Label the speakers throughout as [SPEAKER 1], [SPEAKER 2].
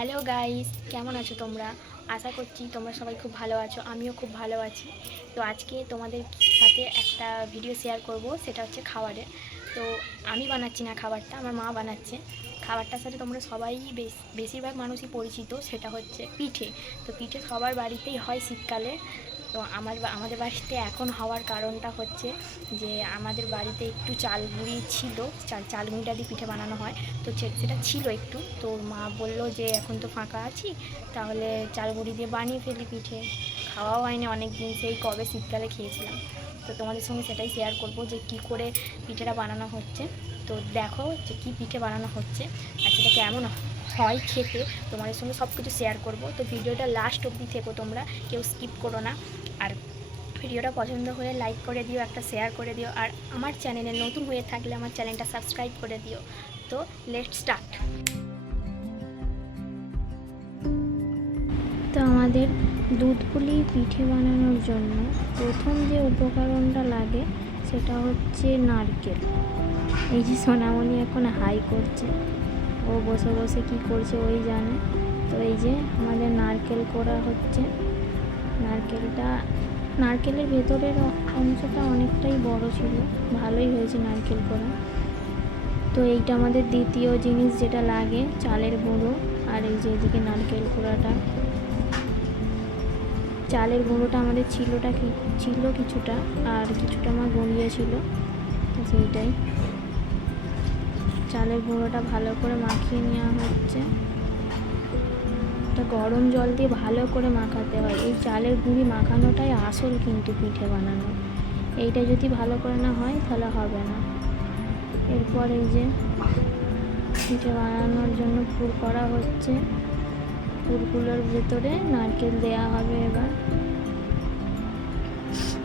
[SPEAKER 1] Hello guys, কেমন আছো তোমরা? আশা করছি তোমরা সবাই খুব ভালো আছো, আমিও খুব ভালো আছি। তো আজকে তোমাদের সাথে একটা ভিডিও শেয়ার করব, সেটা হচ্ছে খাবারের। তো আমি বানাচ্ছি না খাবারটা, আমার মা বানাচ্ছে। খাবারটার সাথে তোমরা সবাই বেশ, বেশিরভাগ মানুষই পরিচিত, সেটা হচ্ছে পিঠে। তো পিঠে সবার বাড়িতেই হয় শীতকালে। তো আমার আমাদের বাড়িতে এখন হওয়ার কারণটা হচ্ছে যে আমাদের বাড়িতে একটু চাল গুঁড়ি ছিল, চাল চাল গুঁড়িটা দিয়ে পিঠে বানানো হয়। তো সেটা ছিল একটু। তো মা বলল যে এখন তো ফাঁকা আছি, তাহলে চাল গুঁড়ি দিয়ে বানিয়ে ফেলি পিঠে। খাওয়াও হয়নি অনেক দিন সেই কবে শীতকালে খেয়েছিলাম। তো তোমাদের সঙ্গে সেটাই শেয়ার করব যে কি করে পিঠেটা বানানো হচ্ছে। তো দেখো যে কী পিঠে বানানো হচ্ছে আর সেটা কেমন হয় খেতে। তোমাদের সঙ্গে সব কিছু শেয়ার করব। তো ভিডিওটা লাস্ট অবধি থেকো তোমরা, কেউ স্কিপ করো না। আর ভিডিওটা পছন্দ হলে লাইক করে দিও, একটা শেয়ার করে দিও, আর আমার চ্যানেলে নতুন হয়ে থাকলে আমার চ্যানেলটা সাবস্ক্রাইব করে দিও। তো লেট স্টার্ট তো আমাদের দুধ পুলি পিঠে বানানোর জন্য প্রথম যে উপকরণটা লাগে সেটা হচ্ছে নারকেল। এই যে সোনামণি এখন হাই করছে, ও বসে বসে কি করছে ওই জানে। তো এই যে আমাদের নারকেল করা হচ্ছে। নারকেলটা, নারকেলের ভেতরের অংশটা অনেকটাই বড় ছিল, ভালোই হয়েছে নারকেল করা। তো এইটা আমাদের দ্বিতীয় জিনিস যেটা লাগে, চালের গুঁড়ো আর এই যে এদিকে নারকেল কোড়াটা চালের গুঁড়োটা আমাদের ছিলটা ছিল কিছুটা আর কিছুটা আমার গড়িয়েছিল তো সেইটাই। চালের গুঁড়োটা ভালো করে মাখিয়ে নেওয়া হচ্ছে। একটা গরম জল দিয়ে ভালো করে মাখাতে হয়। এই চালের গুঁড়ি মাখানোটাই আসল কিন্তু পিঠে বানানো। এইটা যদি ভালো করে না হয়, তাহলে হবে না। এরপর এই যে পিঠে বানানোর জন্য পুর করা হচ্ছে। পুরগুলোর ভেতরে নারকেল দেওয়া হবে এবার।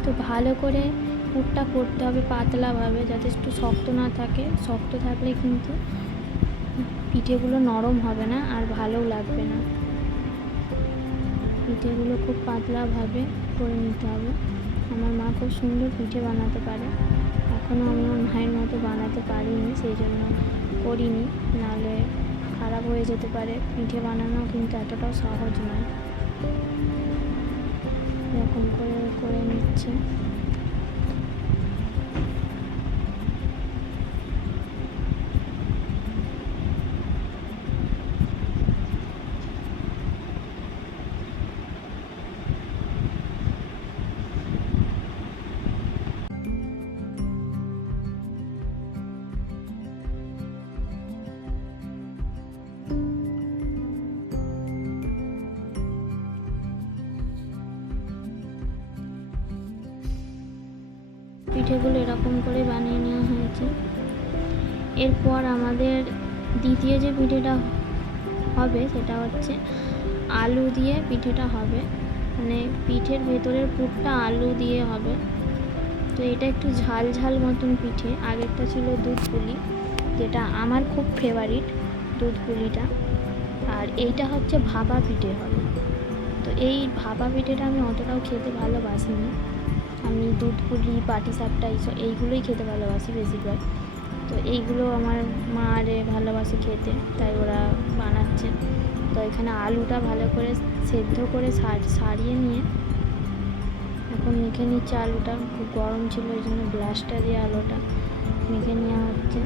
[SPEAKER 1] তো ভালো করে পুরটা করতে হবে পাতলাভাবে, যাতে একটু শক্ত না থাকে। শক্ত থাকলে কিন্তু পিঠেগুলো নরম হবে না আর ভালোও লাগবে না। পিঠেগুলো খুব পাতলাভাবে করে নিতে হবে। আমার মা খুব সুন্দর পিঠে বানাতে পারে। এখনও আমি আমার মায়ের মতো বানাতে পারিনি, সেই জন্য করিনি। নাহলে খারাপ হয়ে যেতে পারে। পিঠে বানানো কিন্তু এতটাও সহজ নয়। এরকম করে করে নিচ্ছে। পিঠেগুলো এরকম করে বানিয়ে নেওয়া হয়েছে। এরপর আমাদের দ্বিতীয় যে পিঠেটা হবে সেটা হচ্ছে আলু দিয়ে পিঠেটা হবে। মানে পিঠের ভেতরের পুরটা আলু দিয়ে হবে। তো এটা একটু ঝাল ঝাল মতন পিঠে। আগেরটা ছিল দুধ পুলি, যেটা আমার খুব ফেভারিট দুধ পুলিটা। আর এইটা হচ্ছে ভাপা পিঠে হবে। তো এই ভাপা পিঠেটা আমি অতটাও খেতে ভালোবাসি ভালোবাসিনি। আমি দুধ, পুলি, পাটি, সাপটা এইসব এইগুলোই খেতে ভালোবাসি বেশিরভাগ। তো এইগুলো আমার মা আরে ভালোবাসে খেতে, তাই ওরা বানাচ্ছে। তো এখানে আলুটা ভালো করে সেদ্ধ করে সারিয়ে নিয়ে এখন মেখে নিচ্ছে আলুটা। খুব গরম ছিল ওই জন্য গ্লাসটা দিয়ে আলুটা মেখে নেওয়া হচ্ছে।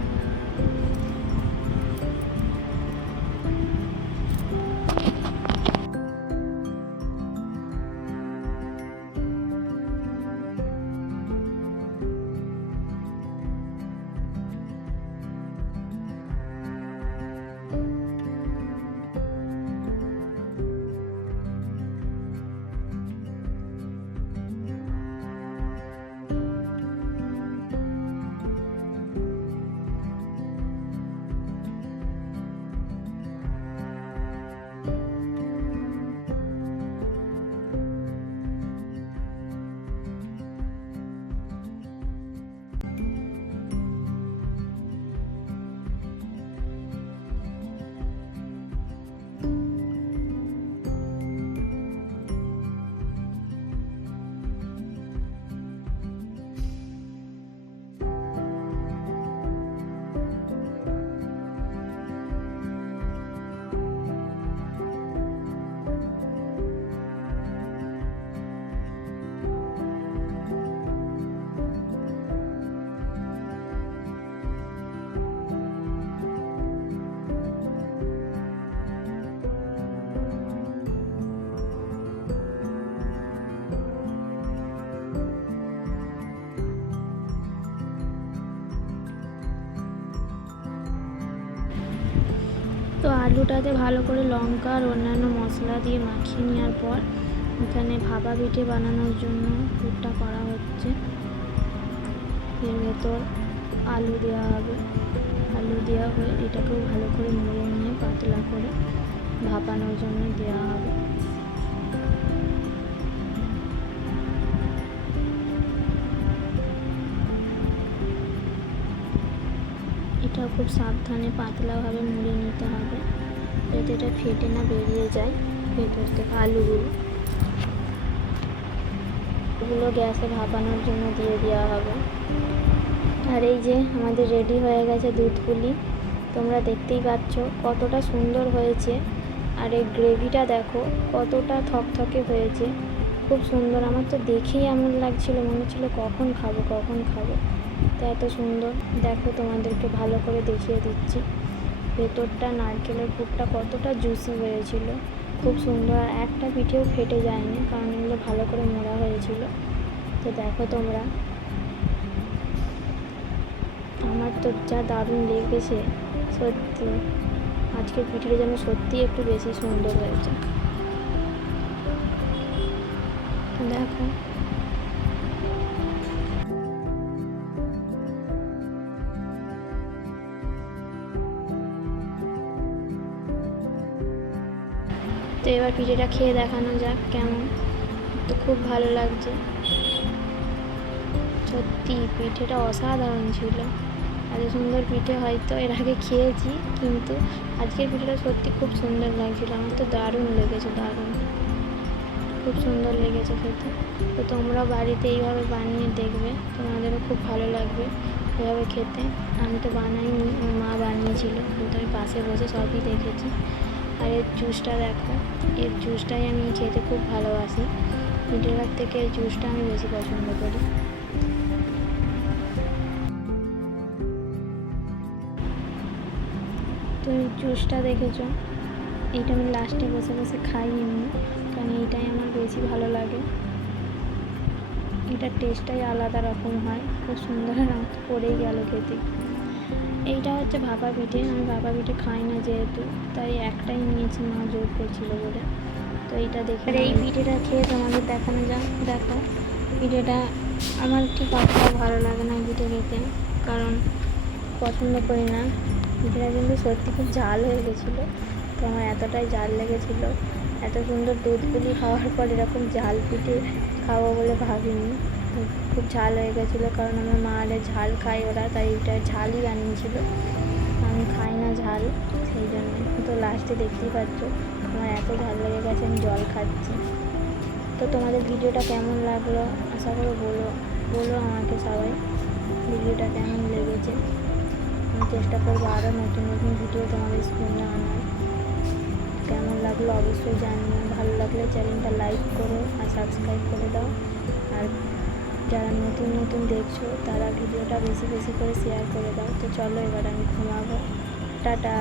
[SPEAKER 1] আলুটাকে ভালো করে লঙ্কা আর অন্যান্য মশলা দিয়ে মাখিয়ে নেওয়ার পর এখানে ভাপা পিঠে বানানোর জন্য পুরটা করা হচ্ছে। এর ভেতর আলু দেওয়া হবে। আলু দেওয়া হয়ে এটাকেও ভালো করে মুড়ে নিয়ে পাতলা করে ভাপানোর জন্য দেওয়া হবে। এটা খুব সাবধানে, পাতলাভাবে মুড়ে নিতে হবে, যাতে এটা ফেটে না বেরিয়ে যায় ভেতর থেকে আলুগুলো। ওগুলো গ্যাসে ভাপানোর জন্য দিয়ে দেওয়া হবে। আর এই যে আমাদের রেডি হয়ে গেছে দুধ পুলি তোমরা দেখতেই পাচ্ছ কতটা সুন্দর হয়েছে। আর এই গ্রেভিটা দেখো কতটা থকথকে হয়েছে। খুব সুন্দর, আমার তো দেখেই এমন লাগছিল, মনে হচ্ছিল কখন খাব কখন খাব। তো এত সুন্দর। দেখো তোমাদেরকে ভালো করে দেখিয়ে দিচ্ছি। ভেতরটা নারকেলের পুরটা কতটা জুসি হয়েছিল। খুব সুন্দর। আর একটা পিঠেও ফেটে যায়নি, কারণ এগুলো ভালো করে মোড়া হয়েছিল। তো দেখো তোমরা। আমার তো যা দারুণ লেগেছে, সত্যি। আজকের পিঠেটা যেন সত্যি একটু বেশি সুন্দর হয়েছে। দেখো। এবার পিঠেটা খেয়ে দেখানো যাক কেমন। তো খুব ভালো লাগছে। সত্যি, পিঠেটা অসাধারণ ছিল। এত সুন্দর পিঠে হয়তো এর আগে খেয়েছি, কিন্তু আজকের পিঠেটা সত্যি খুব সুন্দর লাগছিল। আমার তো দারুণ লেগেছে, দারুণ। খুব সুন্দর লেগেছে খেতে। তো তোমরাও বাড়িতে এইভাবে বানিয়ে দেখবে, তোমাদেরও খুব ভালো লাগবে এভাবে খেতে। আমি তো বানাইনি, আমার মা বানিয়েছিল, কিন্তু আমি পাশে বসে সবই দেখেছি। আর এর জুসটা দেখো। এর জুসটাই আমি খেতে খুব ভালোবাসি। মিঠেলার থেকে এর জুসটা আমি বেশি পছন্দ করি। তো এই জুসটা দেখেছ? এইটা আমি লাস্টে বসে বসে খাই এমনি, কারণ এইটাই আমার বেশি ভালো লাগে। এটার টেস্টটাই আলাদা রকম হয়। খুব সুন্দর পড়েই গেল খেতে। এইটা হচ্ছে ভাপা পিঠে আমি ভাপা পিঠে খাই না যেহেতু তাই একটাই নিয়েছি মা জোর করছিল বলে। তো এইটা দেখে এই পিঠেটা খেয়ে তোমাদের দেখানো যাক দেখো। পিঠেটা আমার ঠিক অতটা ভালো লাগে না পিঠে খেতে কারণ পছন্দ করি না। পিঠেটা কিন্তু সত্যি খুব ঝাল হয়ে গেছিল তো আমার এতটাই ঝাল লেগেছিলো। এত সুন্দর দুধ পুলি খাওয়ার পর এরকম ঝাল পিঠে খাব বলে ভাবিনি। খুব ঝাল হয়ে গেছিল, কারণ আমার মা আরে ঝাল খায় ওরা, তাই এটা ঝালই বানিয়েছিল। আমি খাই না ঝাল, সেই জন্য। তো লাস্টে দেখতেই পাচ্ছ, আমার এত ঝাল লেগে গেছে, আমি জল খাচ্ছি। তো তোমাদের ভিডিওটা কেমন লাগল? আশা করে বলো বলো আমাকে সবাই, ভিডিওটা কেমন লেগেছে। আমি চেষ্টা করব আরও নতুন নতুন ভিডিও তোমাদের স্ক্রিনে আনার। কেমন লাগল অবশ্যই জানিও। ভালো লাগলে চ্যানেলটা লাইক করো আর সাবস্ক্রাইব করে দাও। আর যারা নতুন নতুন দেখছ, তারা ভিডিওটা বেশি বেশি করে শেয়ার করে দাও। তো চলো এবার আমি ঘুমাবো। টাটা।